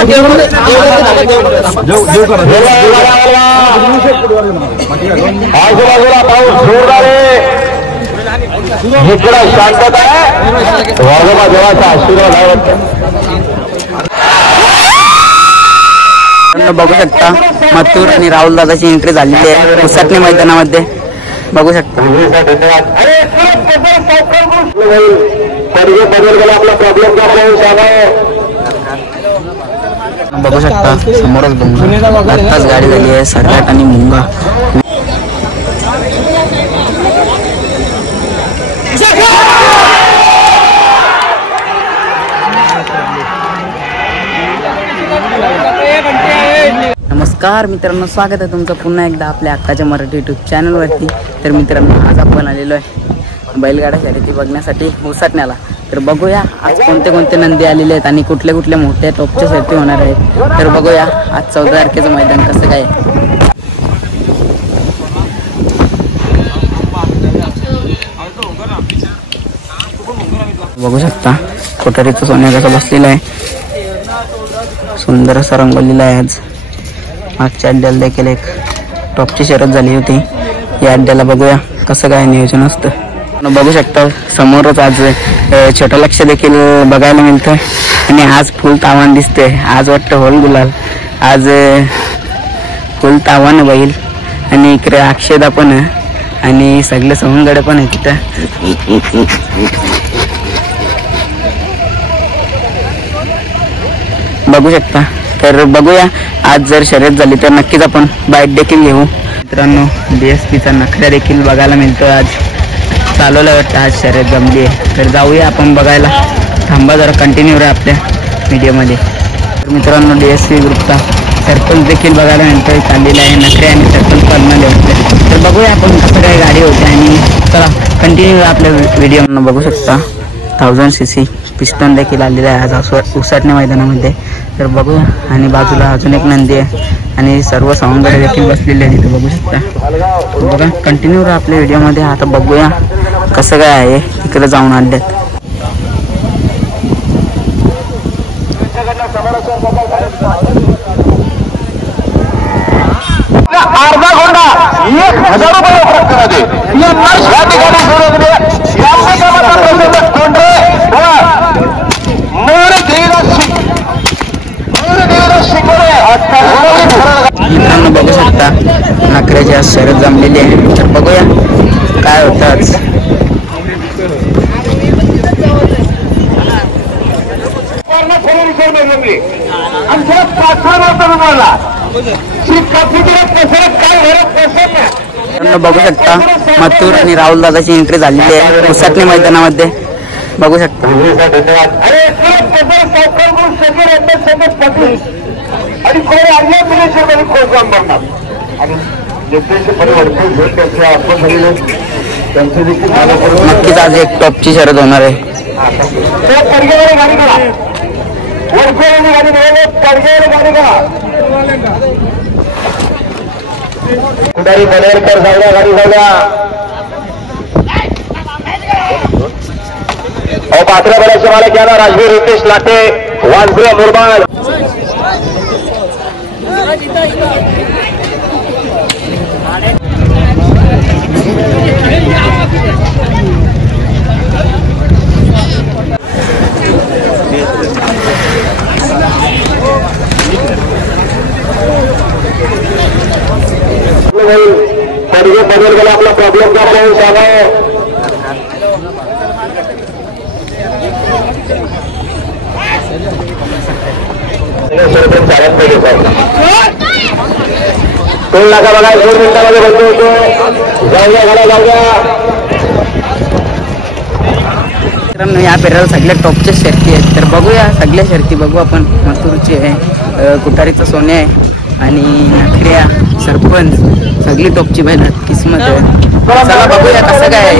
आजूबाजूला पाऊस जोरदार आहे, इकडं शांतता आहे, वाघोबा देवाचा आशीर्वाद आहे. बघू शकता मथुर आणि राहुल दादाची एंट्री झालेली आहे उसटणे मैदानामध्ये. बघू शकता बघू शकता समोरच भुंगा, आत्ताच गाडी झाली आहे सरलाट आणि मुंगा. नमस्कार मित्रांनो, स्वागत आहे तुमचं पुन्हा एकदा आपल्या हक्काच्या मराठी यूट्यूब चॅनलवरती. तर मित्रांनो, आज आपण आलेलो आहे बैलगाडा शर्यती बघण्यासाठी उसटण्याला. तर बघूया आज कोणते कोणते नंदी आलेले आहेत आणि कुठल्या कुठल्या मोठ्या टॉपच्या शर्यती होणार आहेत. तर बघूया आज 14 तारखेचं मैदान कसं काय. बघू शकता कोठारीचं सोन्या कसं बसलेलं आहे, सुंदर असं रंगवलेलं आहे. आज मागच्या अड्ड्याला देखील एक टॉपची शर्यत झाली होती. या अड्ड्याला बघूया कसं काय नियोजन असतं. बघू शकता समोरच आज छोटं लक्ष देखील बघायला मिळतं आणि आज फुल तावान दिसते. आज वाटतं होल गुलाल, आज फुल तावान बैल आणि इकडे अक्षदा पण आहे आणि सगळे सवंगडे पण आहे तिथं. बघू शकता. तर बघूया आज जर शर्यत झाली तर नक्कीच आपण बाईट देखील घेऊ. मित्रांनो, DSPचा नखऱ्या देखील बघायला मिळतो. आज चालवलं वाटतं आज शर्यत जमली आहे. तर जाऊया आपण बघायला. थांबा जरा, कंटिन्यू राहा आपल्या व्हिडिओमध्ये. तर मित्रांनो, DSP ग्रुपचा सरपंच देखील बघायला मिळतोय चाललेला आहे. नखऱ्या आणि सरपंच पडणार होते. तर बघूया आपण कसं काय गाडी होते आणि चला कंटिन्यू राहा आपल्या व्हिडिओ. बघू शकता 1000cc पिस्टन देखील आलेलं आहे आज उसटणे मैदानामध्ये. तर बघूया आणि बाजूला अजून एक नंदी आहे आणि सर्व सवंगडे देखील बसलेले आहेत तिथे. बघू शकता. बघा कंटिन्यू राहा आपल्या व्हिडिओमध्ये. आता बघूया कसं काय आहे तिकडे जाऊन अड्ड्यात. अर्धा घोडा 1000 रुपये प्रकाराने मित्रांनो बघू शकता नखऱ्याची आज शर्यत जमलेली आहे. तर बघूया काय होतं आज. बघू शकता मथुर आणि राहुल दादाची एंट्री झालेली आहे उसटणे मैदानामध्ये. बघू शकता नक्कीच आज एक टॉपची शर्यत होणार आहे. कुठारी बनेरकर जाऊया, गाडी जाऊया. पात्रा बऱ्याचे मालक याला राजवीर रितेश लाटे वाजरे मुरबाड. बदल गेला आपला प्रॉब्लेम का पाहून सांगा. टोल नाका बघा 2 मिनिटांमध्ये बंद होतो. जाऊया घरा जाऊया. मित्रांनो, या पेराला सगळ्या टॉपच्या शर्ती आहेत. तर बघूया सगळ्या शर्ती बघू आपण. मथुरची आहे, कुठारीचं सोने आहे आणि नखऱ्या सरपंच सगळी टॉपची बैल किस्मत आहे. चला बघूया कसं काय आहे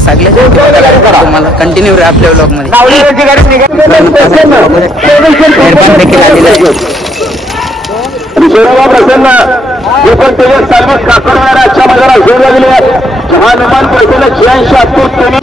सगळ्या शर्ती बघायला. तुम्हाला कंटिन्यू राहा आपल्या ब्लॉगमध्ये. देखील आलेलं आहे. प्रसन्न हे पण तेजस चालवत काकडणाऱ्या आजच्या बाजारात जोर लागले आहेत. हनुमान प्रसन्न 86 अत्युत्तमी.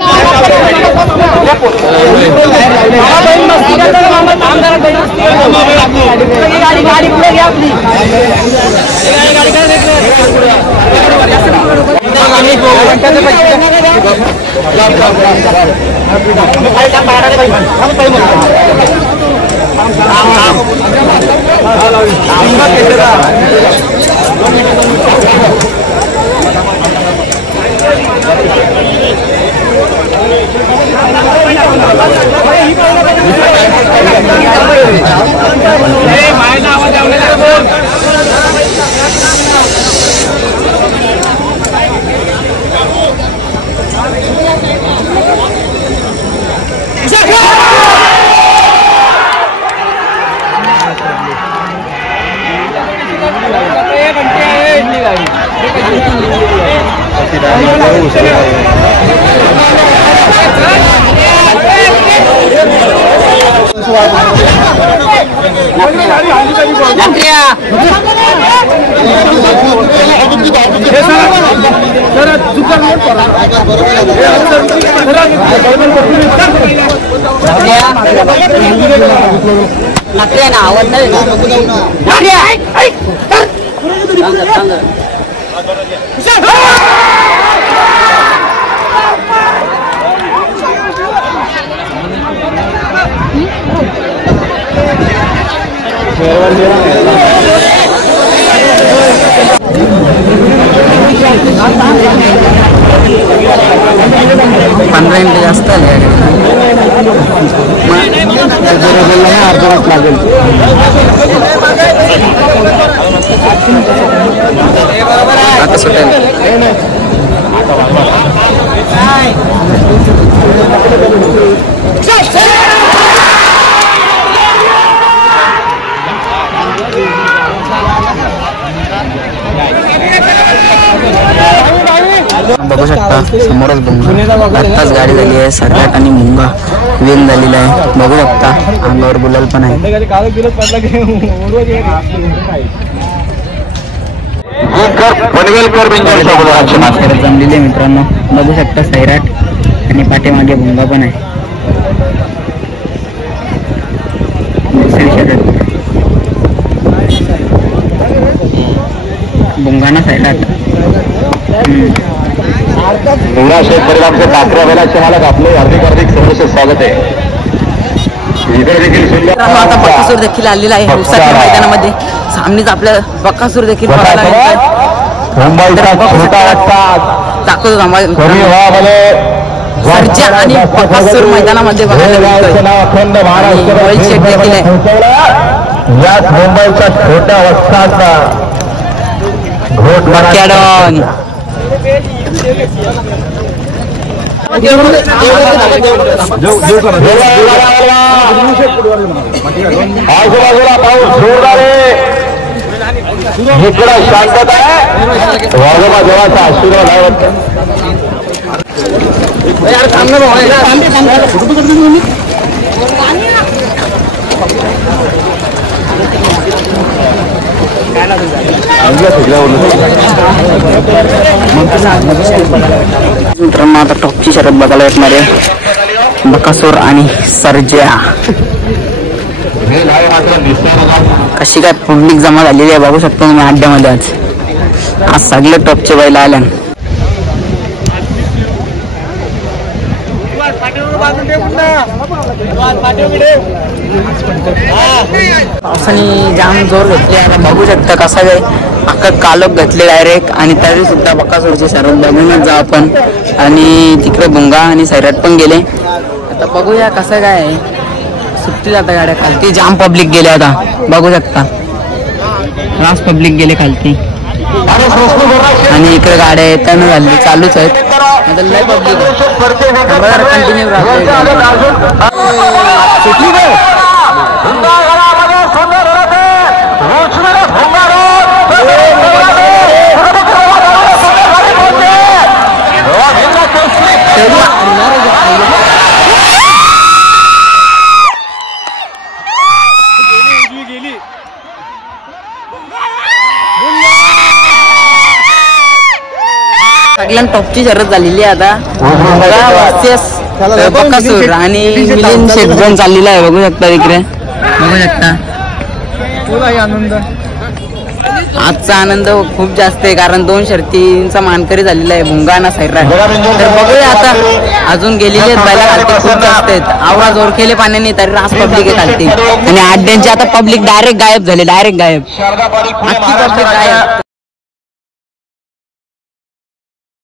जास्त लागेल आता सुटेल बघू शकता समोरच भुंगा आत्ताच गाडी झाली आहे सरकाट आणि भुंगा वेन झालेला आहे बघू शकता अंगावर गुलाल पण आहे जमलेले मित्रांनो बघू शकता सैराट आणि पाठीमागे भुंगा पण आहे दुसरी शर्यत भुंगाना सैराट शेख परिवारचे 5व्या बैलाचे मालक आपले हार्दिक हार्दिक सहर्ष स्वागत आहे इकडे देखील आता बकासूर देखील आलेला आहे मैदानामध्ये सामनेच आपल्या बकासूर देखील बघायला मिळतोय मुंबईचा छोटा दाखवतो सर्जा आणि बकासूर मैदानामध्ये बघायला मिळतोय शेख देखील आहे याच मुंबईच्या छोट्या वस्ताचा घोट बक्याडॉन आजूबाजूला पाऊस जोरदार आहे इकडं शांतता आहे वाघोबा देवाचा आशीर्वाद आहे मित्रांनो आता टॉपची शर्यत बघायला येणार आहे बकासूर आणि सर्जा कशी काय पब्लिक जमा झालेली आहे बघू शकता तुम्ही अड्ड्यामध्ये आज सगळे टॉपचे बैल आल्या पावसाने जाम जोर घेतली आता बघू शकता कसा काय अख्खा कालोख घातले डायरेक्ट आणि तरी सुद्धा बकासूरची शर्यत बघूनच जा आपण आणि तिकडे भुंगा आणि सैराट पण गेले आता बघूया कसं काय सुट्टी जाता गाड्या खालती जाम पब्लिक गेले आता बघू शकता रास पब्लिक गेले खालती आणि इकडे गाड्या येताना झाली चालूच आहेत लय पब्लिक कंटिन्यू सगळ्यांना टॉपची शर्यत झालेली आहे आता बकासूर आणि मिलिंद शेख चाललेला आहे बघू शकता इकडे बघू शकता फुल आहे आनंद. आजचा आनंद खूप जास्त आहे कारण 2 शर्तींचा मानकरी झालेला आहे भुंगा आणि सैराट. तर बघूया आता अजून गेलेले आहेत बैला खालती खूप जास्त आहेत. आवाज ओळखेले पाण्याने तरी रास पब्लिक खालती आणि अड्ड्यांची आता पब्लिक डायरेक्ट गायब झाले, डायरेक्ट गायब. अख्खी पब्लिक गायब.